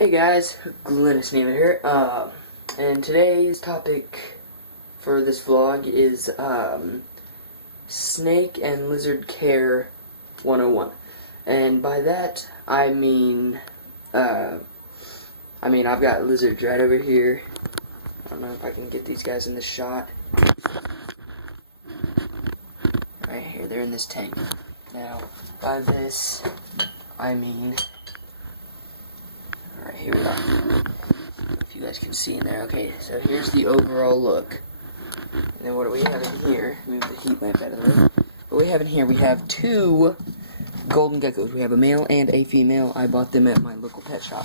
Hey guys, Glennis Neiman here, and today's topic for this vlog is Snake and Lizard Care 101. And by that, I mean I've got lizards right over here. I don't know if I can get these guys in the shot. Right here, they're in this tank. Now, by this, I mean... Alright, here we are. If you guys can see in there. Okay, so here's the overall look. And then what do we have in here? Move the heat lamp out of the way. What we have in here, we have two golden geckos. We have a male and a female. I bought them at my local pet shop.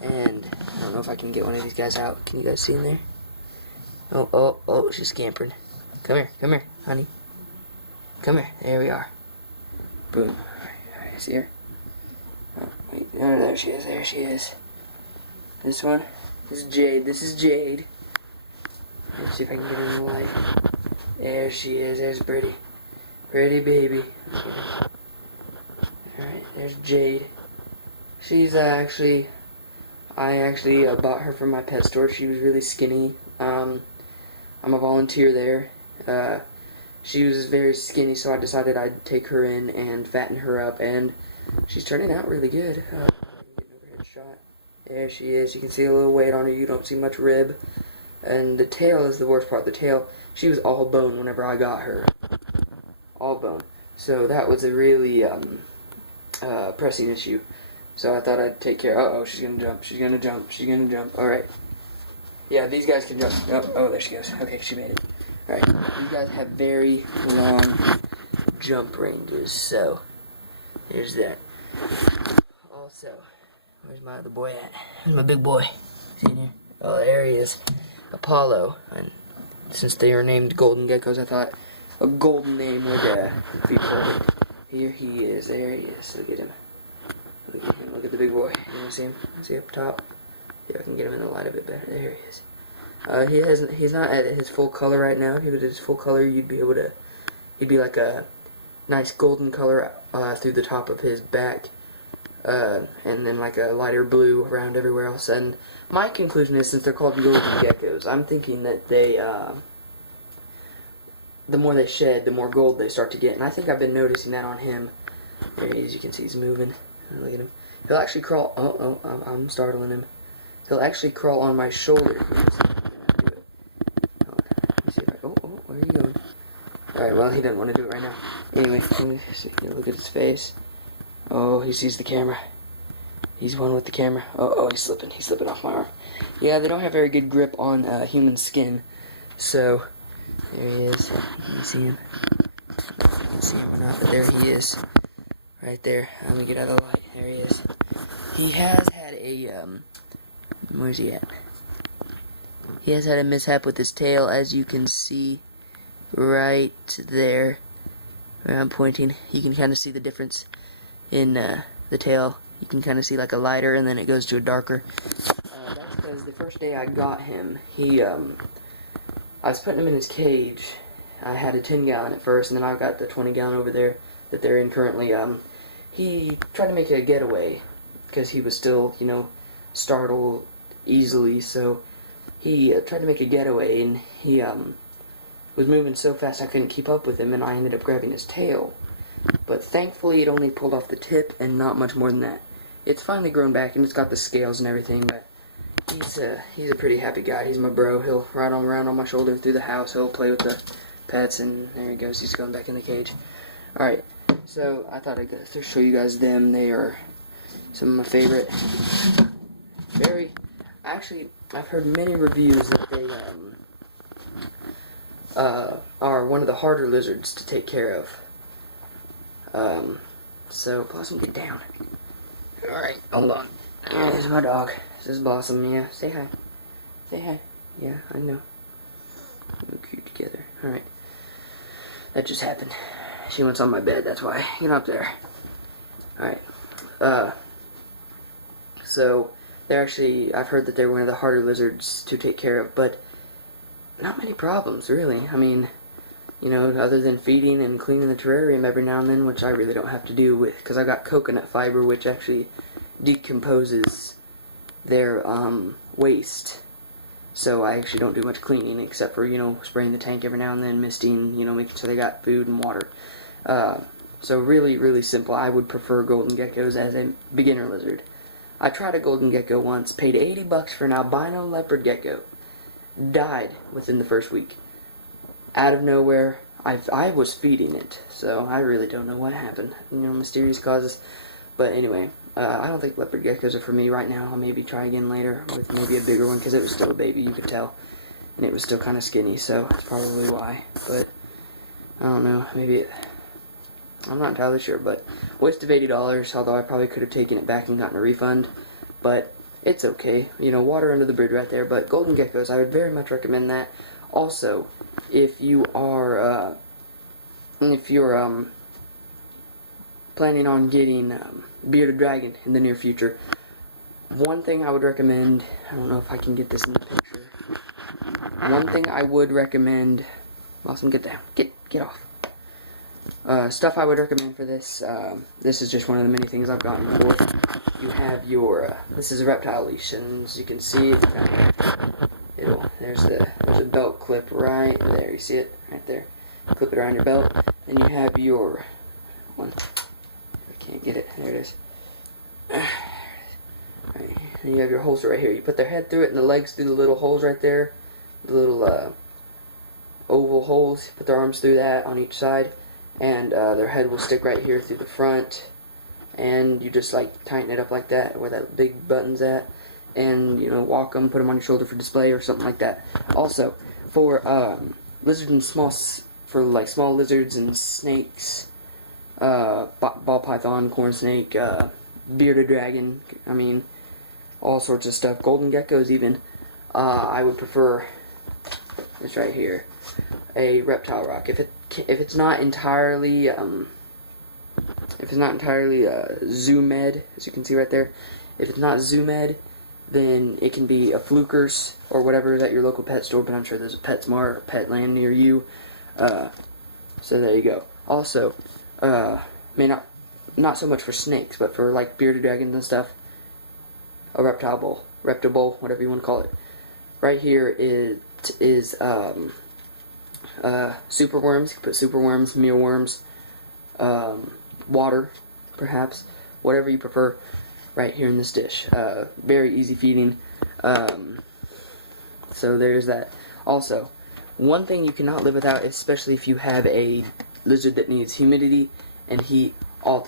And I don't know if I can get one of these guys out. Can you guys see in there? Oh, she's scampering. Come here, honey. Come here. There we are. Boom. Alright, see her? Oh, wait, no, there she is. This one, this is Jade. Let's see if I can get her in the light. There she is, there's Birdie. Pretty baby. Alright, there's Jade. She's I actually bought her from my pet store. She was really skinny. I'm a volunteer there. She was very skinny, so I decided I'd take her in and fatten her up, and she's turning out really good. Get an overhead shot. There she is. You can see a little weight on her. You don't see much rib. And the tail is the worst part. The tail, she was all bone whenever I got her. All bone. So that was a really pressing issue. So I thought I'd take care. Uh-oh, she's gonna jump. Alright. Yeah, these guys can jump. Oh, there she goes. Okay, she made it. Alright, these guys have very long jump ranges, so here's that. Also, where's my other boy at? Where's my big boy? See in here? Oh, there he is. Apollo. And since they are named golden geckos, I thought a golden name would be perfect. Here he is. There he is. Look at him. Look at the big boy. You want to see him? See up top? See if I can get him in the light a bit better. There he is. He's not at his full color right now. If he was at his full color, he'd be like a nice golden color through the top of his back, and then like a lighter blue around everywhere else. And my conclusion is, since they're called golden geckos, I'm thinking that they, the more they shed, the more gold they start to get. And I think I've been noticing that on him. There he is. You can see he's moving. Look at him. He'll actually crawl. I'm startling him. He'll actually crawl on my shoulder. Where are you going? Alright, well, he doesn't want to do it right now. Anyway, let me see. Look at his face. Oh, he sees the camera. He's one with the camera. Oh, he's slipping. He's slipping off my arm. Yeah, they don't have very good grip on human skin. So, there he is. Can you see him? I can't see him or not, but there he is. Right there. Let me get out of the light. There he is. He has had a, where's he at? He has had a mishap with his tail, as you can see right there where I'm pointing. You can kind of see the difference in the tail. You can kind of see like a lighter, and then it goes to a darker. That's because the first day I got him, I was putting him in his cage. I had a 10-gallon at first, and then I got the 20-gallon over there that they're in currently. He tried to make a getaway because he was still, startled easily, so he tried to make a getaway, and he was moving so fast I couldn't keep up with him, and I ended up grabbing his tail. But thankfully it only pulled off the tip and not much more than that. It's finally grown back, and it's got the scales and everything, but he's a pretty happy guy. He's my bro. He'll ride around on my shoulder through the house. He'll play with the pets, and there he goes. He's going back in the cage. Alright, so I thought I'd go to show you guys them. They are some of my favorite. Actually, I've heard many reviews that they are one of the harder lizards to take care of. So Blossom, get down. Alright, hold on. There's my dog. This is Blossom, yeah. Say hi. Say hi. Yeah, I know. We're cute together. Alright. That just happened. She went on my bed, that's why. Get up there. Alright. So, I've heard that they're one of the harder lizards to take care of, but not many problems, really. I mean, other than feeding and cleaning the terrarium every now and then, which I really don't have to do with, because I got coconut fiber, which actually decomposes their waste. So I actually don't do much cleaning except for, spraying the tank every now and then, misting, making sure they got food and water. So really, really simple. I would prefer golden geckos as a beginner lizard. I tried a golden gecko once, paid $80 for an albino leopard gecko. Died within the first week. Out of nowhere, I was feeding it, so I really don't know what happened. Mysterious causes. But anyway, I don't think leopard geckos are for me right now. I'll maybe try again later with maybe a bigger one, because it was still a baby, you could tell. And it was still kind of skinny, so that's probably why. But, I don't know, I'm not entirely sure, but waste of $80, although I probably could have taken it back and gotten a refund. But it's okay. Water under the bridge right there. But golden geckos, I would very much recommend that. Also, if you're planning on getting bearded dragon in the near future, one thing I would recommend, I don't know if I can get this in the picture. One thing I would recommend, Awesome, get down, get off. Stuff I would recommend for this, this is just one of the many things I've gotten before. You have your, this is a reptile leash, and as you can see, there's a belt clip right there, you see it, right there. Clip it around your belt, and you have your, I can't get it, there it is. Right, and you have your holster right here. You put their head through it, and the legs through the little holes right there, the little oval holes. You put their arms through that on each side, and their head will stick right here through the front, and you just like tighten it up like that where that big button's at, and walk them, put them on your shoulder for display or something like that. Also, for lizards and small lizards and snakes, ball python, corn snake, bearded dragon, all sorts of stuff, golden geckos even, I would prefer this right here, a reptile rock. If it's not entirely Zoo-Med, as you can see right there, if it's not Zoo-Med, then it can be a Fluker's or whatever is at your local pet store, but I'm sure there's a PetSmart or Petland near you. So there you go. Also, not so much for snakes, but for like bearded dragons and stuff, a reptile bowl, whatever you want to call it. Right here is super worms. You can put super worms, mealworms, water, perhaps, whatever you prefer, right here in this dish. Very easy feeding. So there's that. Also, one thing you cannot live without, especially if you have a lizard that needs humidity and heat all